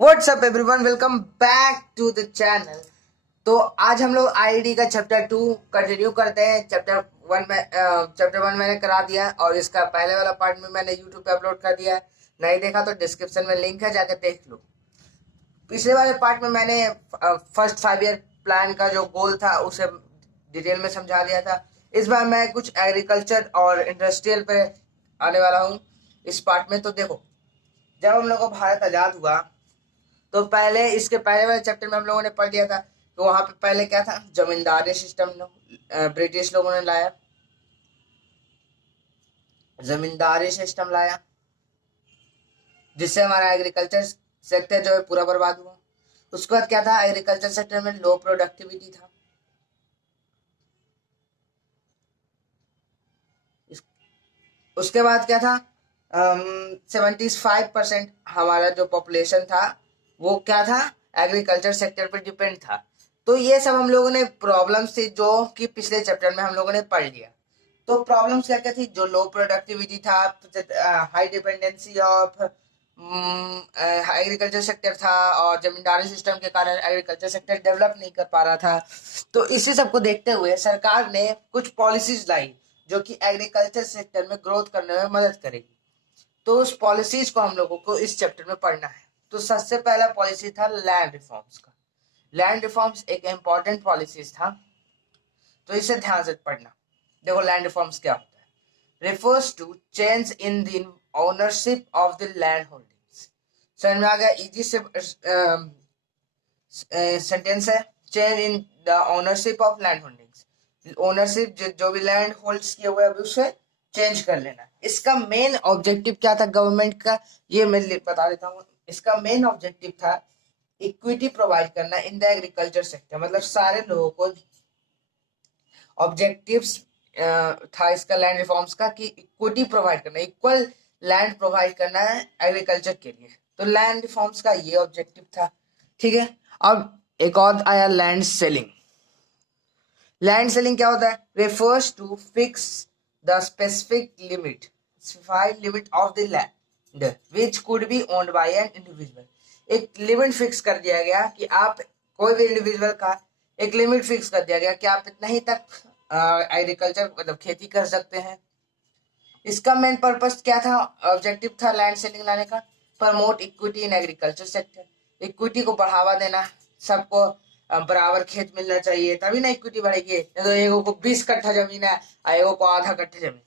WhatsApp everyone, welcome back to the channel. तो आज हम लोग आईडी का चैप्टर 2 कंटिन्यू करते हैं। चैप्टर 1 मैंने करा दिया और इसका पहले वाला पार्ट में मैंने यूट्यूब पे अपलोड कर दिया है। नहीं देखा तो डिस्क्रिप्शन में लिंक है, जाकर देख लो। पिछले वाले पार्ट में मैंने फर्स्ट 5 ईयर प्लान का जो गोल था उसे डिटेल में समझा दिया था। इस बार मैं कुछ एग्रीकल्चर और इंडस्ट्रियल पे आने वाला हूँ इस पार्ट में। तो देखो, जब हम लोग को भारत आजाद हुआ तो पहले इसके पहले वाले चैप्टर में हम लोगों ने पढ़ लिया था कि वहां पे पहले क्या था, जमींदारी सिस्टम ब्रिटिश लोगों ने लाया। जमींदारी सिस्टम लाया जिससे हमारा एग्रीकल्चर सेक्टर जो है पूरा बर्बाद हुआ। उसके बाद क्या था, एग्रीकल्चर सेक्टर में लो प्रोडक्टिविटी था। उसके बाद क्या था, 75% हमारा जो पॉपुलेशन था वो क्या था, एग्रीकल्चर सेक्टर पर डिपेंड था। तो ये सब हम लोगों ने प्रॉब्लम्स थी जो कि पिछले चैप्टर में हम लोगों ने पढ़ लिया। तो प्रॉब्लम्स क्या क्या थी, जो लो प्रोडक्टिविटी था, high dependency of agriculture sector था, और जमींदारी सिस्टम के कारण एग्रीकल्चर सेक्टर डेवलप नहीं कर पा रहा था। तो इसी सब को देखते हुए सरकार ने कुछ पॉलिसीज लाई जो कि एग्रीकल्चर सेक्टर में ग्रोथ करने में मदद करेगी। तो उस पॉलिसीज को हम लोगों को इस चैप्टर में पढ़ना है। तो सबसे पहला पॉलिसी था लैंड रिफॉर्म्स का। लैंड रिफॉर्म्स एक इम्पॉर्टेंट पॉलिसीज था, तो इसे ध्यान से पढ़ना। देखो, लैंड रिफॉर्म्स क्या होता है, refers to change in the ownership of the land holdings। समझ में आ गया, इजी से सेंटेंस है। Change in the ownership of land holdings, ownership जो भी लैंड होल्ड्स किए हुए अभी उसे चेंज कर लेना। इसका मेन ऑब्जेक्टिव क्या था गवर्नमेंट का, ये मैं बता देता हूँ। इसका मेन ऑब्जेक्टिव था इक्विटी प्रोवाइड करना इन द एग्रीकल्चर सेक्टर। मतलब सारे लोगों को ऑब्जेक्टिव्स था इसका लैंड रिफॉर्म्स का कि इक्विटी प्रोवाइड करना, इक्वल लैंड प्रोवाइड करना है एग्रीकल्चर के लिए। तो लैंड रिफॉर्म्स का ये ऑब्जेक्टिव था, ठीक है। अब एक और आया लैंड सेलिंग। लैंड सेलिंग क्या होता है, refers to fix the specific limit of the land which could be owned by an individual. एक लिमिट फिक्स कर दिया गया कि आप, कोई भी इंडिविजुअल का एक लिमिट फिक्स कर दिया गया कि आप इतना ही तक एग्रीकल्चर मतलब खेती कर सकते हैं। इसका मेन पर्पस क्या था, ऑब्जेक्टिव था लैंड सेलिंग लाने का, promote equity in agriculture sector. Equity को बढ़ावा देना, सबको बराबर खेत मिलना चाहिए, तभी ना इक्विटी बढ़ेगी। तो एगो को 20 कट्ठा जमीन है, एगो को आधा कट्ठा जमीन है,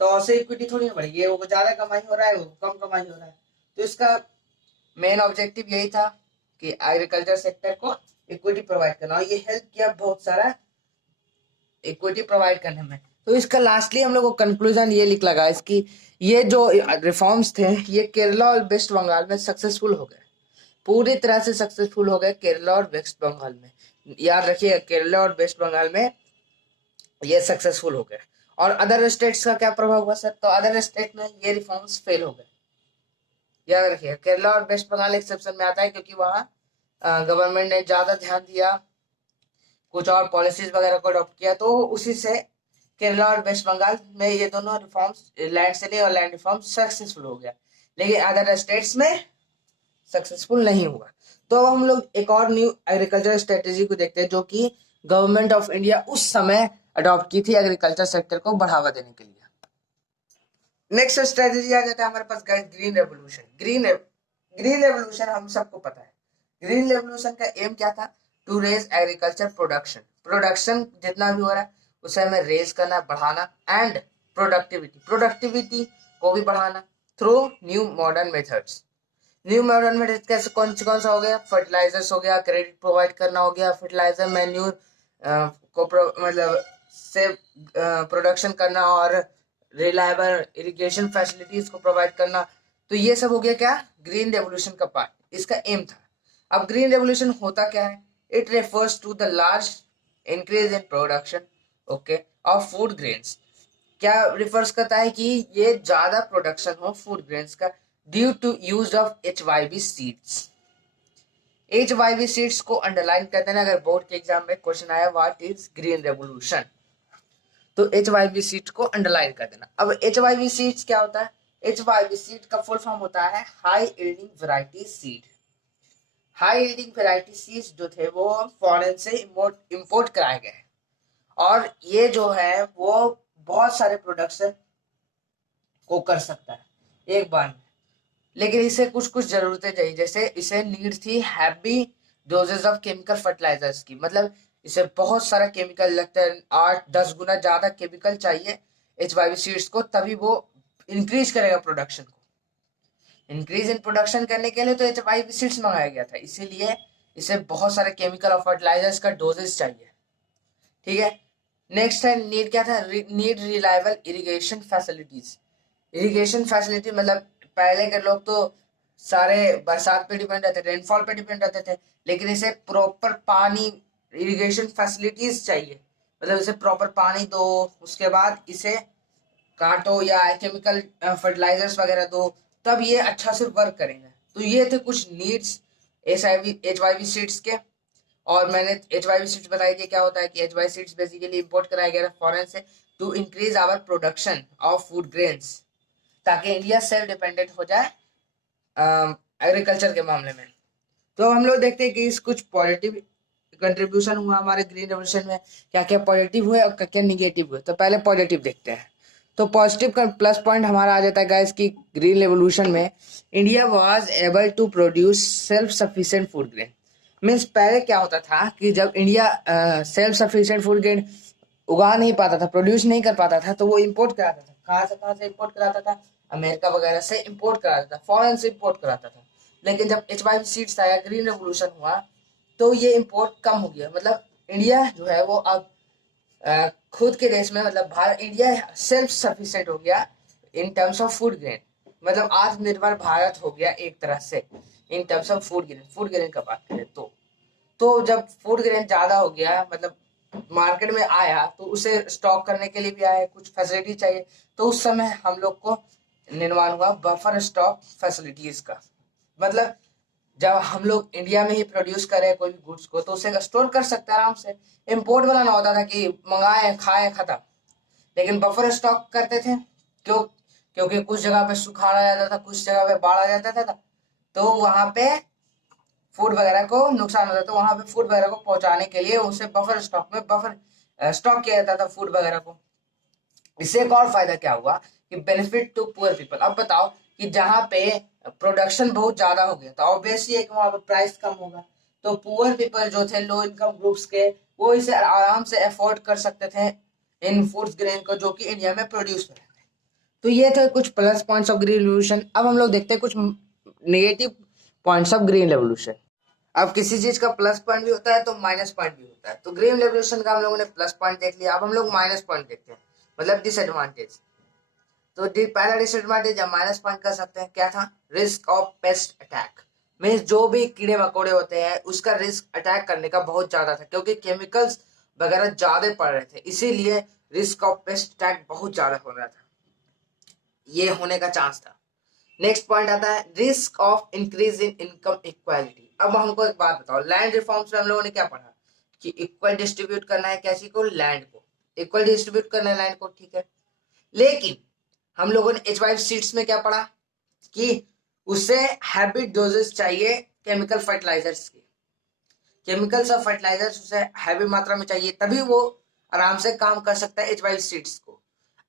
तो उससे इक्विटी थोड़ी ना बढ़ेगी। एगो को ज्यादा कमाई हो रहा है, एगो को कम कमाई हो रहा है। तो इसका मेन ऑब्जेक्टिव यही था कि एग्रीकल्चर सेक्टर को इक्विटी प्रोवाइड करना, और ये हेल्प किया बहुत सारा इक्विटी प्रोवाइड करने में। तो इसका लास्टली हम लोग को कंक्लूजन ये लिख लगा इसकी, ये जो रिफॉर्म्स थे ये केरला और वेस्ट बंगाल में सक्सेसफुल हो गए, पूरी तरह से सक्सेसफुल हो गए केरला और वेस्ट बंगाल में। याद रखिए, केरला और वेस्ट बंगाल में ये सक्सेसफुल हो गए। और अदर स्टेट्स का क्या प्रभाव हुआ सर, तो अदर स्टेट में ये रिफॉर्म्स फेल हो गए। याद रखिए, केरला और वेस्ट बंगाल एक्सेप्शन में आता है क्योंकि वहाँ गवर्नमेंट ने ज्यादा ध्यान दिया, कुछ और पॉलिसीज वगैरह को अडॉप्ट किया, तो उसी से केरला और वेस्ट बंगाल में ये दोनों रिफॉर्म्स, लैंड सेलिंग और लैंड रिफॉर्म सक्सेसफुल हो गया। लेकिन अदर स्टेट्स में सक्सेसफुल नहीं हुआ। तो अब हम लोग एक और न्यू एग्रीकल्चर स्ट्रेटेजी को देखते हैं जो कि गवर्नमेंट ऑफ इंडिया उस समय अडॉप्ट की थी एग्रीकल्चर सेक्टर को बढ़ावा देने के लिए। नेक्स्ट स्ट्रेटेजी आ जाता है हमारे पास ग्रीन रेवोल्यूशन। ग्रीन रेवोल्यूशन हम सबको पता है। ग्रीन रेवोल्यूशन का एम क्या था, टू रेज एग्रीकल्चर प्रोडक्शन जितना भी हो रहा है उसे हमें रेज करना, बढ़ाना, एंड प्रोडक्टिविटी को भी बढ़ाना through new modern methods. New modern method कैसे, कौन सा हो गया, फर्टिलाइजर्स हो गया, क्रेडिट प्रोवाइड करना हो गया, फर्टिलाइजर मैन्यूर को मतलब से प्रोडक्शन करना, और रिलायबल इरिगेशन फैसिलिटीज को प्रोवाइड करना। तो ये सब हो गया क्या, ग्रीन रेवोल्यूशन का पार्ट, इसका एम था। अब ग्रीन रेवोल्यूशन होता क्या है, it refers to the large increase in production okay of food grains. क्या रिफर्स करता है कि ये ज्यादा प्रोडक्शन हो फूड ग्रेन्स का due to use of HYV seeds. HYV seeds को अंडरलाइन कर देना, अगर बोर्ड के एग्जाम में क्वेश्चन आया व्हाट इज ग्रीन रेवोल्यूशन, तो HYV सीड्स को अंडरलाइन कर देना। अब HYV सीड्स क्या होता है, HYV सीड का फुल फॉर्म होता है high yielding variety seed. High yielding variety seeds जो थे वो फॉरेन से इंपोर्ट कराए गए और ये जो है वो बहुत सारे प्रोडक्शन को कर सकता है एक बार में, लेकिन इसे कुछ कुछ जरूरतें चाहिए। जैसे इसे नीड थी heavy doses of chemical fertilisers की, मतलब इसे बहुत सारा केमिकल लगता है, 8-10 गुना ज्यादा केमिकल चाहिए HYV सीड्स को, तभी वो इंक्रीज करेगा प्रोडक्शन को। इंक्रीज इन प्रोडक्शन करने के लिए तो HYV सीड्स मंगाया गया था, इसीलिए इसे बहुत सारे केमिकल और फर्टिलाइजर्स का डोजेज चाहिए। ठीक है, नेक्स्ट है नीड क्या था, need reliable irrigation facilities. Irrigation facility मतलब पहले के लोग तो सारे बरसात पे डिपेंड रहते थे, रेनफॉल पे डिपेंड रहते थे, लेकिन इसे प्रॉपर पानी इरिगेशन फैसिलिटीज चाहिए, मतलब इसे प्रॉपर पानी दो, उसके बाद इसे काटो या केमिकल फर्टिलाइजर्स वगैरह दो, तब ये अच्छा से वर्क करेंगे। तो ये थे कुछ नीड्स HYV सीड्स के। और मैंने HYV सीड्स बताई थी क्या होता है कि HYV सीड्स बेसिकली इंपोर्ट कराया गया फॉरेन से to increase our production of food grains, ताकि इंडिया सेल्फ डिपेंडेंट हो जाए एग्रीकल्चर के मामले में। तो हम लोग देखते हैं कि इस कुछ पॉजिटिव कंट्रीब्यूशन हुआ हमारे ग्रीन रेवोल्यूशन में, क्या क्या पॉजिटिव हुए और क्या क्या निगेटिव हुए। तो पहले पॉजिटिव देखते हैं। तो पॉजिटिव का प्लस पॉइंट हमारा आ जाता है गाइस कि ग्रीन रेवोल्यूशन में India was able to produce self sufficient food grain. Means पहले क्या होता था कि जब India self sufficient food grain उगा नहीं पाता था, प्रोड्यूस नहीं कर पाता था, तो वो इम्पोर्ट कराता था। कहाँ से इम्पोर्ट कराता था, अमेरिका वगैरह से इम्पोर्ट कराता था, फॉरेन से इम्पोर्ट कराता था। लेकिन जब HYV सीड्स आया, ग्रीन रेवोल्यूशन हुआ, तो ये इम्पोर्ट कम हो गया। मतलब इंडिया जो है वो अब खुद के देश में, मतलब भारत, इंडिया सेल्फ सफिशिएंट हो गया in terms of food grain, मतलब आत्मनिर्भर भारत हो गया एक तरह से in terms of food grain का बात करें तो जब फूड ग्रेन ज्यादा हो गया, मतलब मार्केट में आया, तो उसे स्टॉक करने के लिए भी आया, कुछ फैसिलिटी चाहिए, तो उस समय हम लोग को निर्माण हुआ बफर स्टॉक फैसिलिटीज का। मतलब जब हम लोग इंडिया में ही प्रोड्यूस करें कोई भी गुड्स को, तो उसे स्टोर कर सकते हैं आराम से। इम्पोर्ट वाला ना होता था कि मंगाए खाए खत्म, लेकिन बफर स्टॉक करते थे। क्यों? क्योंकि कुछ जगह पे सुखाड़ा जाता था, कुछ जगह पे बाढ़ आ जाता था, तो वहां पे फूड वगैरह को नुकसान होता था, तो वहां पे फूड वगैरह को पहुंचाने के लिए उसे बफर स्टॉक में बफर स्टॉक किया जाता था फूड वगैरह को। इससे एक और फायदा क्या हुआ कि बेनिफिट टू पुअर पीपल। अब बताओ कि जहाँ पे प्रोडक्शन बहुत ज्यादा हो गया, तो ऑब्वियसली है कि वहां पे प्राइस कम होगा, तो पुअर पीपल जो थे, लो इनकम ग्रुप्स के, वो इसे आराम से अफोर्ड कर सकते थे इन फूड्स ग्रेन को, जो कि इंडिया में प्रोड्यूस हो रहे थे। तो ये थे कुछ plus points of green revolution. अब हम लोग देखते हैं कुछ negative points of green revolution. अब किसी चीज का प्लस पॉइंट भी होता है तो माइनस पॉइंट भी होता है। तो ग्रीन रेवोल्यूशन का हम लोगों ने प्लस पॉइंट देख लिया, अब हम लोग माइनस पॉइंट देखते हैं, मतलब डिसएडवांटेज। तो पहला डिसएडवांटेज या माइनस पॉइंट कर सकते हैं, क्या था, risk of paste attack. Means जो भी कीड़े मकोड़े होते हैं उसका रिस्क अटैक करने का बहुत ज्यादा था, क्योंकि केमिकल्स वगैरह ज्यादा पड़ रहे थे, इसीलिए रिस्क ऑफ पेस्ट अटैक बहुत ज्यादा हो रहा था, ये होने का चांस था। नेक्स्ट पॉइंट आता है risk of increase in income equality. अब हमको एक बात बताओ, लैंड रिफॉर्म्स में हम लोगों ने क्या पढ़ा कि इक्वल डिस्ट्रीब्यूट करना है कैसी को, लैंड को इक्वल डिस्ट्रीब्यूट करना है लैंड को, ठीक है। लेकिन हम लोगों ने HYV सीड्स में क्या पढ़ा कि उसे हैवी डोजेस चाहिए केमिकल फर्टिलाइजर्स की, केमिकल्स और फर्टिलाइजर्स उसे हैवी मात्रा में चाहिए, तभी वो आराम से काम कर सकता है HYV सीड्स को।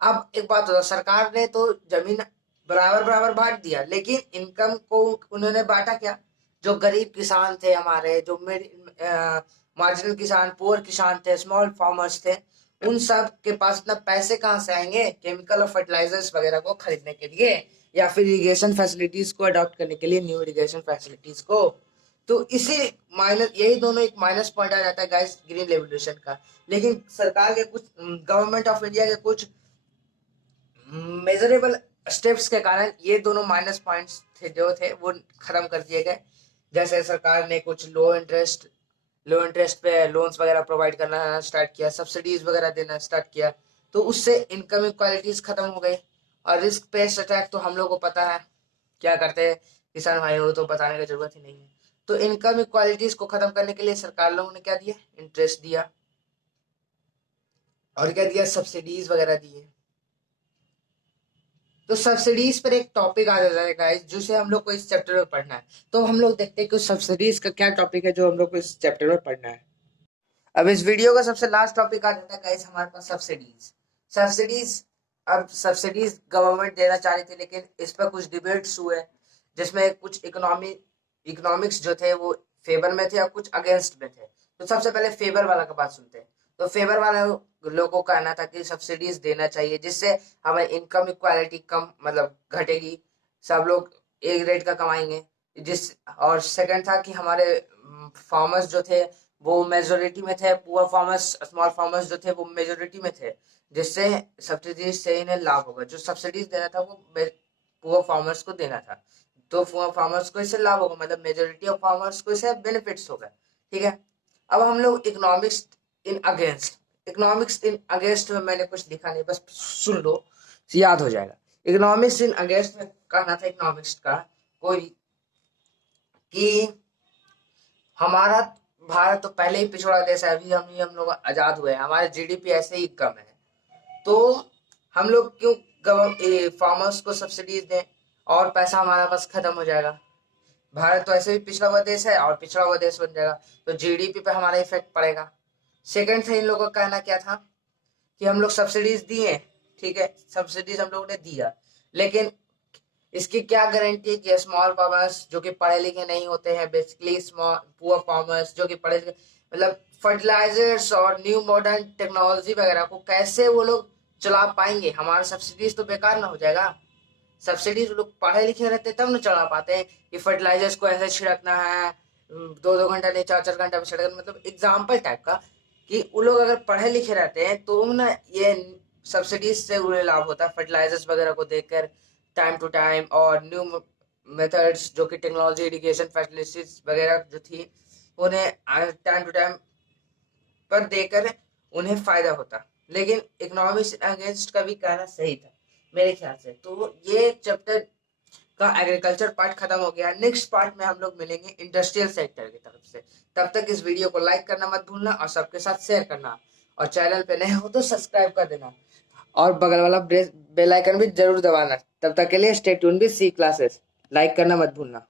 अब एक बात बताओ, सरकार ने तो जमीन बराबर बराबर बांट दिया, लेकिन इनकम को उन्होंने बांटा क्या, जो गरीब किसान थे हमारे, जो मार्जिनल किसान, पुअर किसान थे, स्मॉल फार्मर्स थे, उन सब के पास इतना पैसे कहाँ से आएंगे केमिकल और फर्टिलाइजर्स वगैरह को खरीदने के लिए, या फिर इरिगेशन फैसिलिटीज को अडॉप्ट करने के लिए, न्यू इरिगेशन फैसिलिटीज को। तो इसी माइनस, यही दोनों एक माइनस पॉइंट आ जाता है गाइस ग्रीन रेवोल्यूशन का। लेकिन सरकार के कुछ, गवर्नमेंट ऑफ इंडिया के कुछ मेजरेबल स्टेप्स के कारण ये दोनों माइनस पॉइंट्स थे जो थे वो खत्म कर दिए गए। जैसे सरकार ने कुछ लो इंटरेस्ट पे लोन्स वगैरह प्रोवाइड करना स्टार्ट किया, सब्सिडीज वगैरह देना स्टार्ट किया, तो उससे इनकम इक्वालिटीज खत्म हो गई। और रिस्क बेस्ड अटैक तो हम लोग को पता है क्या करते हैं किसान भाई, हो तो बताने की जरूरत ही नहीं है। तो इनकम इक्वालिटीज को खत्म करने के लिए सरकार लोगों ने क्या दिया, इंटरेस्ट दिया, और क्या दिया, सब्सिडीज वगैरह दिए। तो सब्सिडीज पर एक टॉपिक आ जाता है गाइस, जिसे हम लोग को इस चैप्टर में पढ़ना है। तो हम लोग देखते हैं कि सब्सिडीज का क्या टॉपिक है जो हम लोग को इस चैप्टर में पढ़ना है। अब इस वीडियो का सबसे लास्ट टॉपिक आ जाता है गाइस हमारे पास सब्सिडीज। सब्सिडीज, अब सब्सिडीज गवर्नमेंट देना चाह रही थी, लेकिन इस पर कुछ डिबेट्स हुए, जिसमें कुछ इकोनॉमिक्स जो थे वो फेवर में थे और कुछ अगेंस्ट में थे। तो सबसे पहले फेवर वाला का बात सुनते हैं। तो फेवर वाला लोगों का कहना था कि सब्सिडीज देना चाहिए, जिससे हमारी इनकम इक्वालिटी कम मतलब घटेगी, सब लोग एक रेट का कमाएंगे। जिस और सेकंड था कि हमारे फार्मर्स जो थे वो मेजोरिटी में थे, पुअर फार्मर्स स्मॉल फार्मर्स जो थे वो मेजोरिटी में थे, जिससे सब्सिडीज से इन्हें लाभ होगा। जो सब्सिडीज देना था वो पुअर फार्मर्स को देना था, तो पुअर फार्मर्स को इससे लाभ होगा, मतलब मेजोरिटी ऑफ फार्मर्स को इससे बेनिफिट्स होगा। ठीक है, अब हम लोग इकोनॉमिक्स इन अगेंस्ट में मैंने कुछ लिखा नहीं, बस सुन लो, याद हो जाएगा। इकोनॉमिक्स इन अगेंस्ट में कहना था इकोनॉमिक्स का कोई कि हमारा भारत तो पहले ही पिछड़ा देश है, अभी हम लोग आजाद हुए हैं, हमारे जीडीपी ऐसे ही कम है, तो हम लोग क्यों फार्मर्स को सब्सिडीज दें और पैसा हमारा पास खत्म हो जाएगा। भारत तो ऐसे भी पिछड़ा हुआ देश है और पिछड़ा हुआ देश बन जाएगा, तो जीडीपी पे हमारा इफेक्ट पड़ेगा। सेकंड था इन लोगों का कहना क्या था कि हम लोग सब्सिडीज दिए, ठीक है, सब्सिडीज हम लोगों ने दिया, लेकिन इसकी क्या गारंटी है कि स्मॉल फार्मर्स जो कि पढ़े लिखे नहीं होते हैं, बेसिकली स्मॉल पुअर फार्मर्स जो कि पढ़े लिखे मतलब फर्टिलाइजर्स और न्यू मॉडर्न टेक्नोलॉजी वगैरह को कैसे वो लोग चला पाएंगे। हमारा सब्सिडीज तो बेकार ना हो जाएगा। सब्सिडीज लोग पढ़े लिखे रहते तब ना चला पाते हैं कि फर्टिलाइजर्स को ऐसे छिड़कना है, 2-2 घंटा नहीं 4-4 घंटा में छिड़कना, मतलब एग्जाम्पल टाइप का, कि वो लोग अगर पढ़े लिखे रहते हैं तो ना ये सब्सिडीज से उन्हें लाभ होता है, फर्टिलाइजर्स वगैरह को देकर टाइम टू टाइम, और न्यू मेथड्स जो कि टेक्नोलॉजी इरिगेशन फैसिलिटीज वगैरह जो थी उन्हें टाइम टू टाइम पर देकर उन्हें फायदा होता। लेकिन इकोनॉमिक्स अगेंस्ट का भी कहना सही था मेरे ख्याल से। तो ये चैप्टर का एग्रीकल्चर पार्ट खत्म हो गया। नेक्स्ट पार्ट में हम लोग मिलेंगे इंडस्ट्रियल सेक्टर की तरफ से। तब तक इस वीडियो को लाइक करना मत भूलना और सबके साथ शेयर करना, और चैनल पे नए हो तो सब्सक्राइब कर देना, और बगल वाला बेल आइकन भी जरूर दबाना। तब तक के लिए stay tune with C classes, like करना मत भूलना।